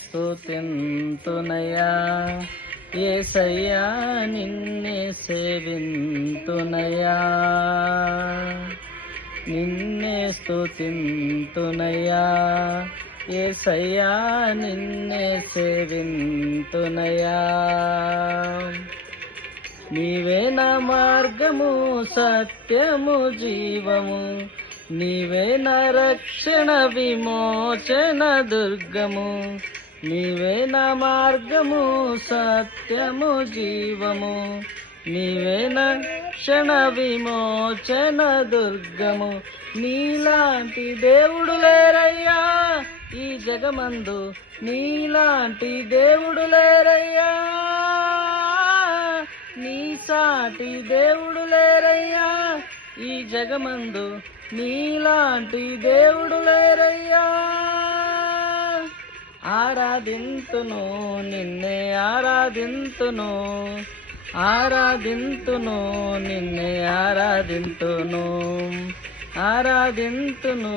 స్తుతింతునయా యేసయ్యా నిన్నే సేవింతునయా నిన్నే స్తుతింతునయా యేసయ్యా నిన్నే సేవింతునయా నీవే నా మార్గము సత్యము జీవము నీవే నా రక్షణ విమోచన దుర్గము నీవే నా మార్గము సత్యము జీవము నీవే నా రక్షణ విమోచన దుర్గము నీలాంటి దేవుడు లేరయ్యా ఈ జగమందు నీలాంటి దేవుడు లేరయ్యా నీ సాటి దేవుడు లేరయ్యా ఈ జగమందు నీలాంటి దేవుడు లేరయ్యా ఆరాధింతును నిన్నే ఆరాధింతును ఆరాధింతును నిన్నే ఆరాధింతును ఆరాధింతును